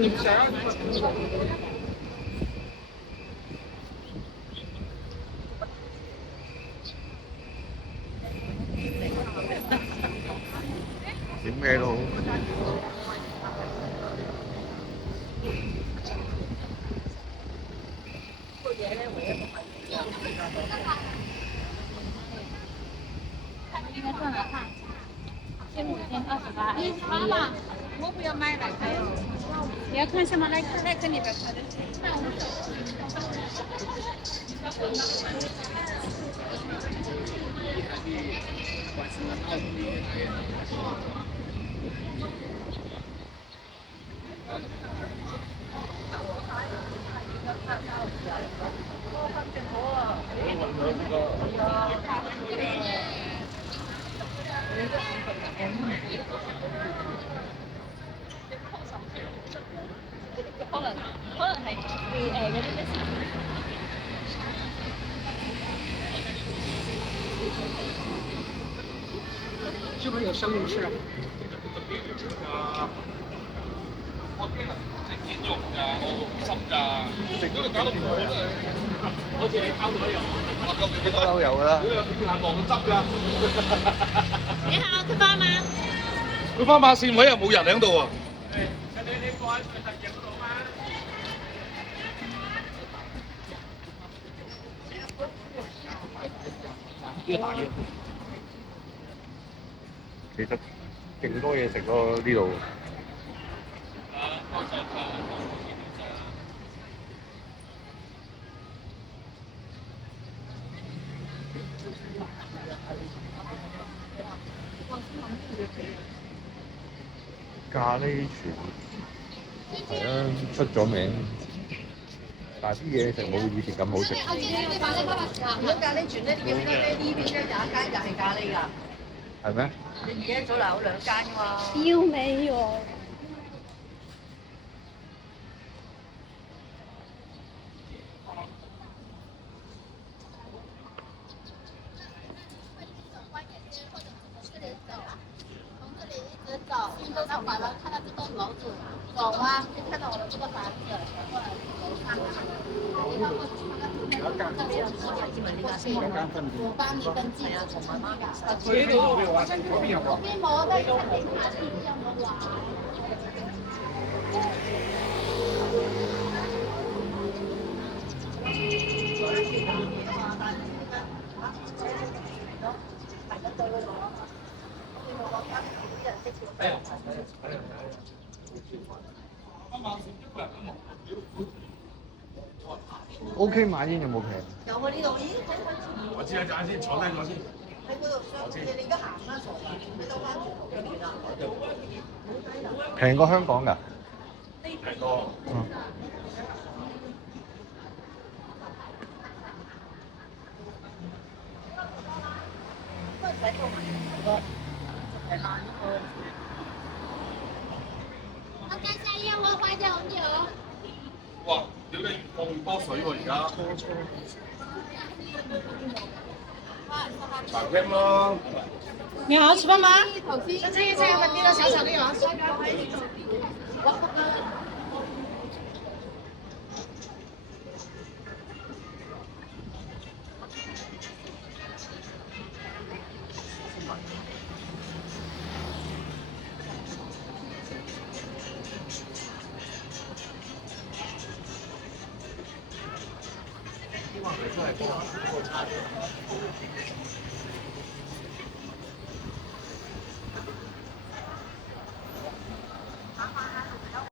你们想要？點咩都好。应该算了看，15天28。28吧，我不要买来开。你要看什么来跟里边看的？可能係嗰啲咩？是不是有生鱼翅啊？好似你烤到有，不嬲有㗎啦。望到汁㗎。你好，食飯嗎？佢翻馬線位又冇人喺度喎。呢個大嘅。其實勁多嘢食咯呢度。咖喱全係啊，出咗名，但係啲嘢食冇以前咁好食。如果咖喱全咧，你記唔記得咧？呢邊咧有一間就係咖喱㗎。係咩？你唔記得咗啦？有兩間㗎嘛。有沒有？到买完看到这栋楼子，走啊，就看到我的这个房子，过来楼上啊。我幫你登記啊，同埋媽㗎。佢呢度嗰邊有冇？嗰邊冇，但係你下次有冇話？OK 買煙有冇平？有啊，呢度咦？我知啦，陣間先坐低咗先。喺嗰度上，你而家行啦，傻㗎，喺度啦。平過香港㗎？平過。我家下要我花椒紅酒。哇！屌你放咁多水喎而家。茶 cream 咯。你好，吃飯嗎？那這一餐要不訂到小炒的有。真係